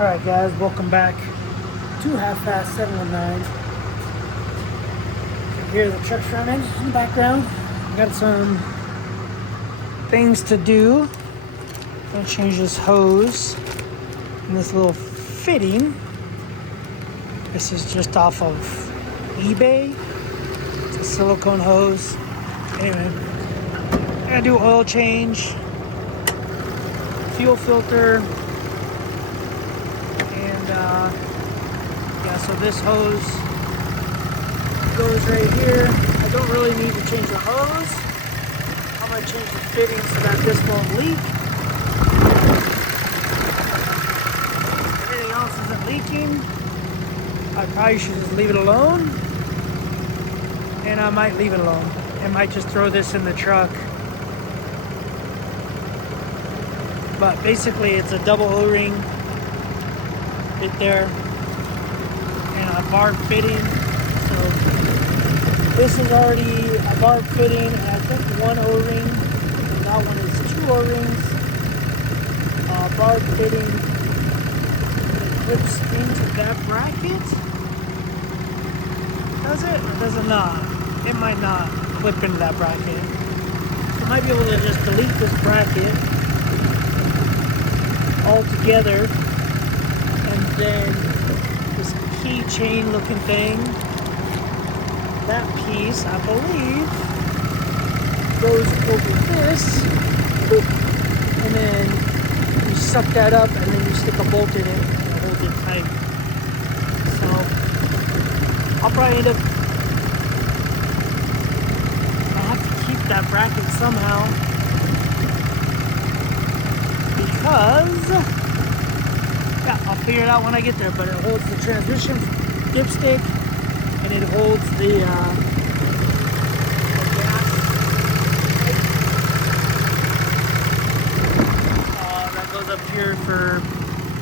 Alright guys, welcome back to Half-Fast 719. Here's the truck's running in the background. Got some things to do. I'm gonna change this hose and this little fitting. This is just off of eBay. It's a silicone hose. Anyway, I gotta do oil change, fuel filter. Yeah, so this hose goes right here. I don't really need to change the hose. I'm going to change the fitting so that this won't leak. Everything else isn't leaking. I probably should just leave it alone. And I might leave it alone. I might just throw this in the truck. But basically it's a double O-ring bit there. And a barb fitting. So this is already a barb fitting, and I think one O-ring, and that one is two O-rings. Barb fitting, and it clips into that bracket. Does it or does it not? It might not clip into that bracket. So I might be able to just delete this bracket altogether, and then this keychain looking thing, that piece I believe goes over this, and then you suck that up and then you stick a bolt in it and hold it tight. So I'll probably end up, I have to keep that bracket somehow, because I'll figure it out when I get there, but it holds the transmission dipstick, and it holds the gas. That goes up here for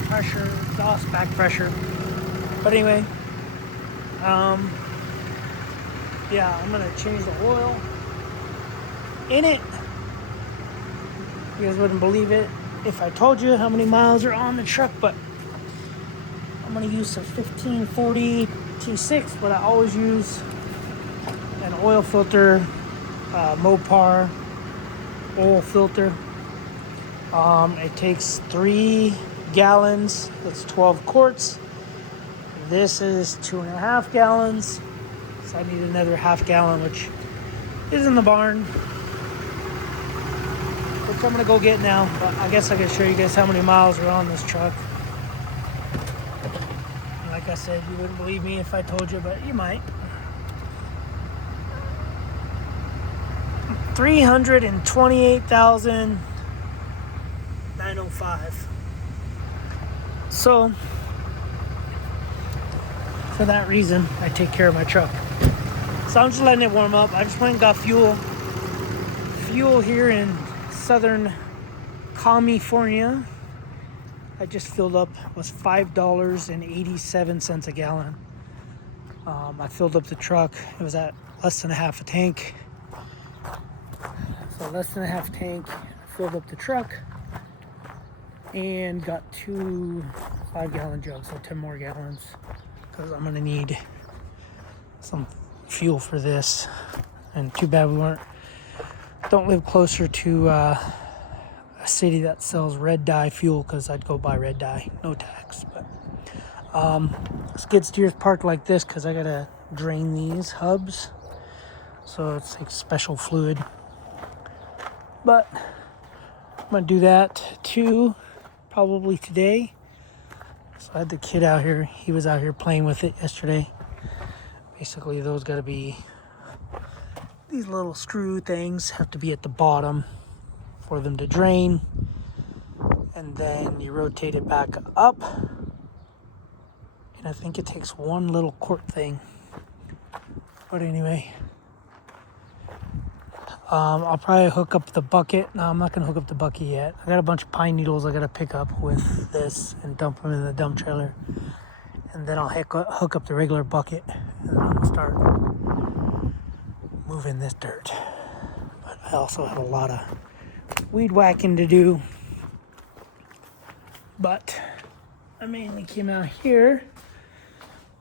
pressure, exhaust back pressure. But anyway, yeah, I'm gonna change the oil in it. You guys wouldn't believe it if I told you how many miles are on the truck, but I'm going to use a 1540 T6, but I always use an oil filter, Mopar oil filter. It takes 3 gallons. That's 12 quarts. This is 2.5 gallons. So I need another half gallon, which is in the barn, which I'm going to go get now. But I guess I can show you guys how many miles are on this truck. Like I said, you wouldn't believe me if I told you, but you might. 328,905. So, for that reason, I take care of my truck. So I'm just letting it warm up. I just went and got fuel. Fuel here in Southern California, I just filled up, was $5.87 a gallon. I filled up the truck. It was at less than a half a tank. So less than a half tank. I filled up the truck and got 2 5-gallon jugs, so 10 more gallons, because I'm gonna need some fuel for this. And too bad we don't live closer to a city that sells red dye fuel, because I'd go buy red dye, no tax. But skid steer's parked like this because I gotta drain these hubs, so it's like special fluid. But I'm gonna do that too, probably today. So I had the kid out here, he was out here playing with it yesterday. Basically those gotta be, these little screw things have to be at the bottom for them to drain, and then you rotate it back up, and I think it takes one little quart thing. But anyway, I'll probably hook up the bucket. No, I'm not gonna hook up the bucket yet. I got a bunch of pine needles I gotta pick up with this and dump them in the dump trailer, and then I'll hook up the regular bucket, and then I'm gonna start moving this dirt. But I also have a lot of weed whacking to do. But I mainly came out here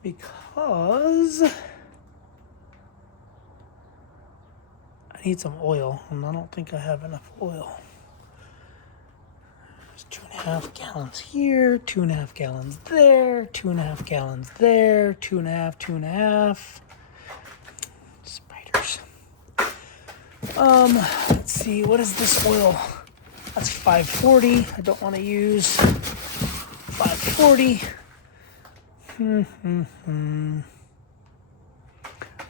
because I need some oil, and I don't think I have enough oil. There's 2.5 gallons here, 2.5 gallons there, 2.5 gallons there, 2.5. Spiders. Let's see, what is this oil? That's 540. I don't want to use 540.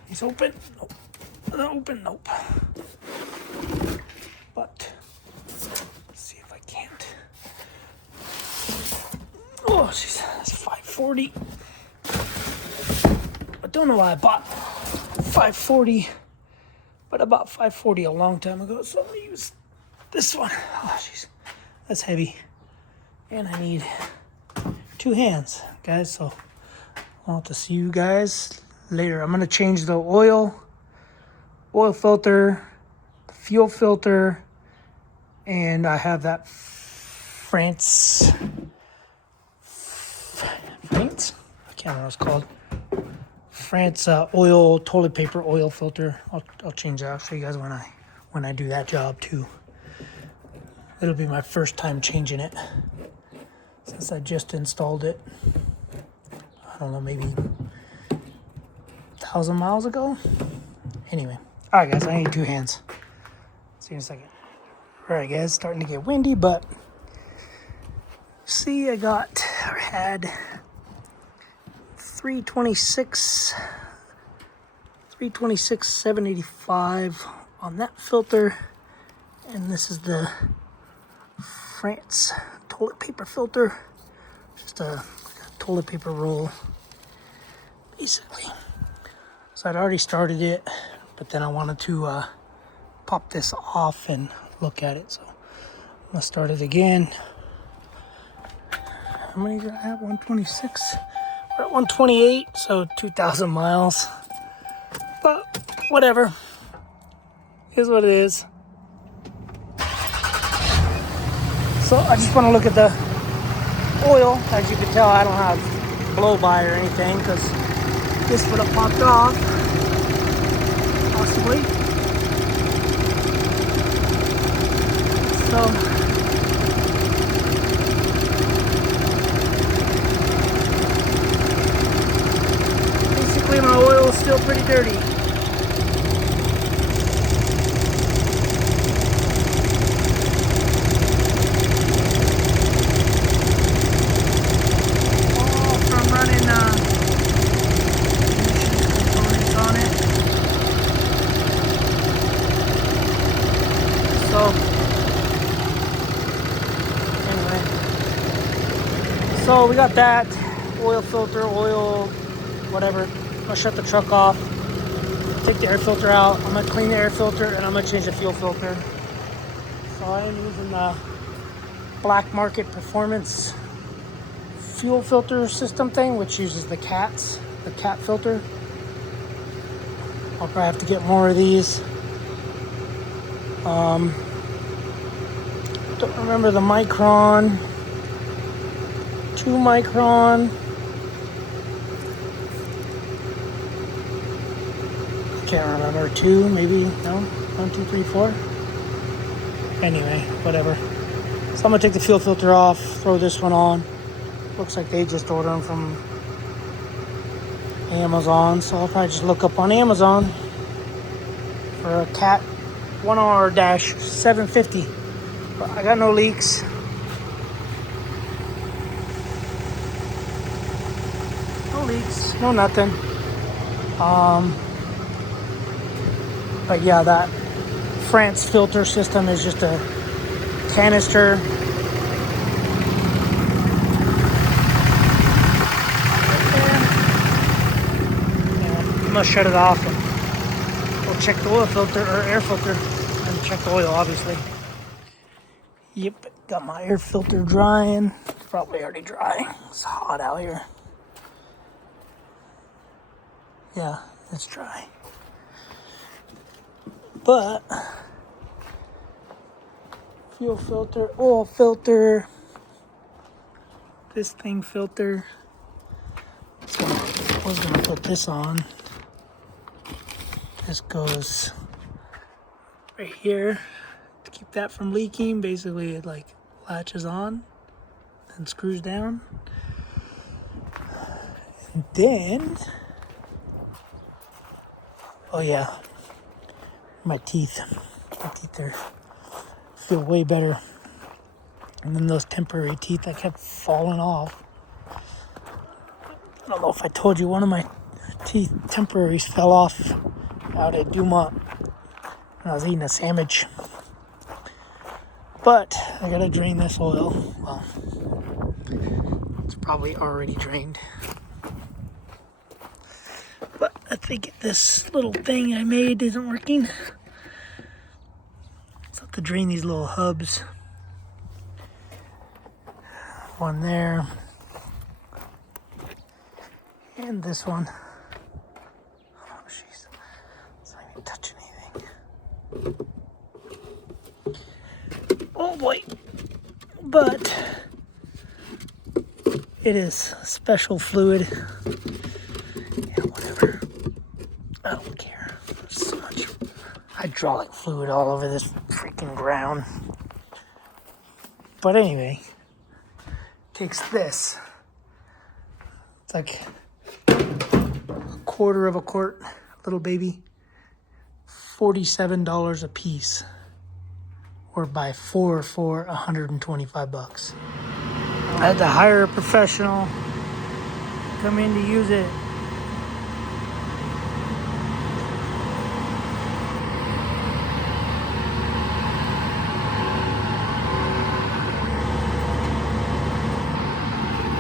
He's open. Nope. Not open. Nope. But let's see if I can't. Oh, jeez, that's 540. I don't know why I bought 540, but I bought 540 a long time ago, so I'm gonna use this one. Oh, jeez, that's heavy, and I need 2 hands, guys. So I'll have to see you guys later. I'm gonna change the oil filter, the fuel filter, and I have that Frantz. I can't remember what it's called. Frantz toilet paper oil filter. I'll change that. I'll show you guys when I do that job too. It'll be my first time changing it since I just installed it. I don't know, maybe 1,000 miles ago. Anyway, all right, guys. I need 2 hands. See you in a second. All right, guys. Starting to get windy, but see, I had 326,785 on that filter, and this is the Frantz toilet paper filter, just a toilet paper roll basically. So I'd already started it, but then I wanted to pop this off and look at it, so I'm gonna start it again. How many did I have? 126. We're at 128, so 2,000 miles. But whatever. Here's what it is. So I just want to look at the oil. As you can tell, I don't have blow by or anything because this would have popped off. Possibly. So my oil is still pretty dirty. All from running components on it. So anyway, so we got that oil filter, whatever. I'm gonna shut the truck off, take the air filter out. I'm gonna clean the air filter and I'm gonna change the fuel filter. So I am using the Black Market Performance fuel filter system thing, which uses the CAT filter. I'll probably have to get more of these. Don't remember the micron, 2 micron. Can't remember, 2 maybe, no, 1, 2, 3, 4. Anyway, whatever. So I'm gonna take the fuel filter off, throw this one on. Looks like they just ordered them from Amazon, so I'll probably just look up on Amazon for a CAT 1R-750. But I got no leaks. No leaks, no nothing. But yeah, that Frantz filter system is just a canister. And I'm gonna shut it off and we'll check the oil filter or air filter and check the oil, obviously. Yep, got my air filter drying. Probably already dry. It's hot out here. Yeah, it's dry. But fuel filter, oil filter, this thing filter. I was gonna put this on. This goes right here to keep that from leaking. Basically, it like latches on and screws down. And then, oh yeah, my teeth are feel way better. And then those temporary teeth that kept falling off. I don't know if I told you, one of my teeth temporaries fell off out at Dumont when I was eating a sandwich. But I gotta drain this oil. Well, it's probably already drained. But I think this little thing I made isn't working. So I have to drain these little hubs. One there. And this one. Oh, jeez. It's not even touching anything. Oh boy. But it is special fluid. Yeah, whatever. I don't care. There's so much hydraulic fluid all over this freaking ground. But anyway, takes this. It's like a quarter of a quart, little baby. $47 a piece. Or buy 4 for $125. I had to hire a professional to come in to use it.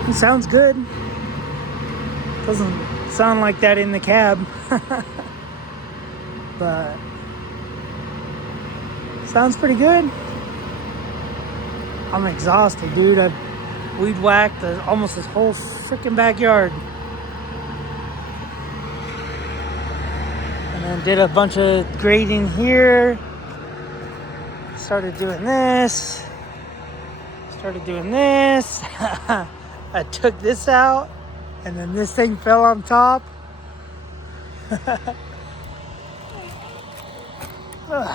It sounds good. Doesn't sound like that in the cab. But sounds pretty good. I'm exhausted, dude. I've weed whacked almost this whole freaking backyard. And then did a bunch of grading here. Started doing this. I took this out, and then this thing fell on top. But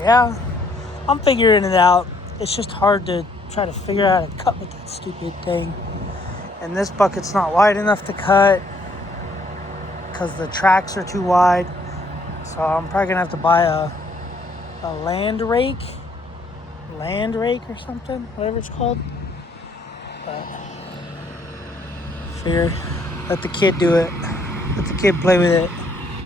yeah, I'm figuring it out. It's just hard to try to figure out how to cut with that stupid thing. And this bucket's not wide enough to cut because the tracks are too wide. So I'm probably gonna have to buy a land rake or something, whatever it's called. But figure, let the kid do it. Let the kid play with it.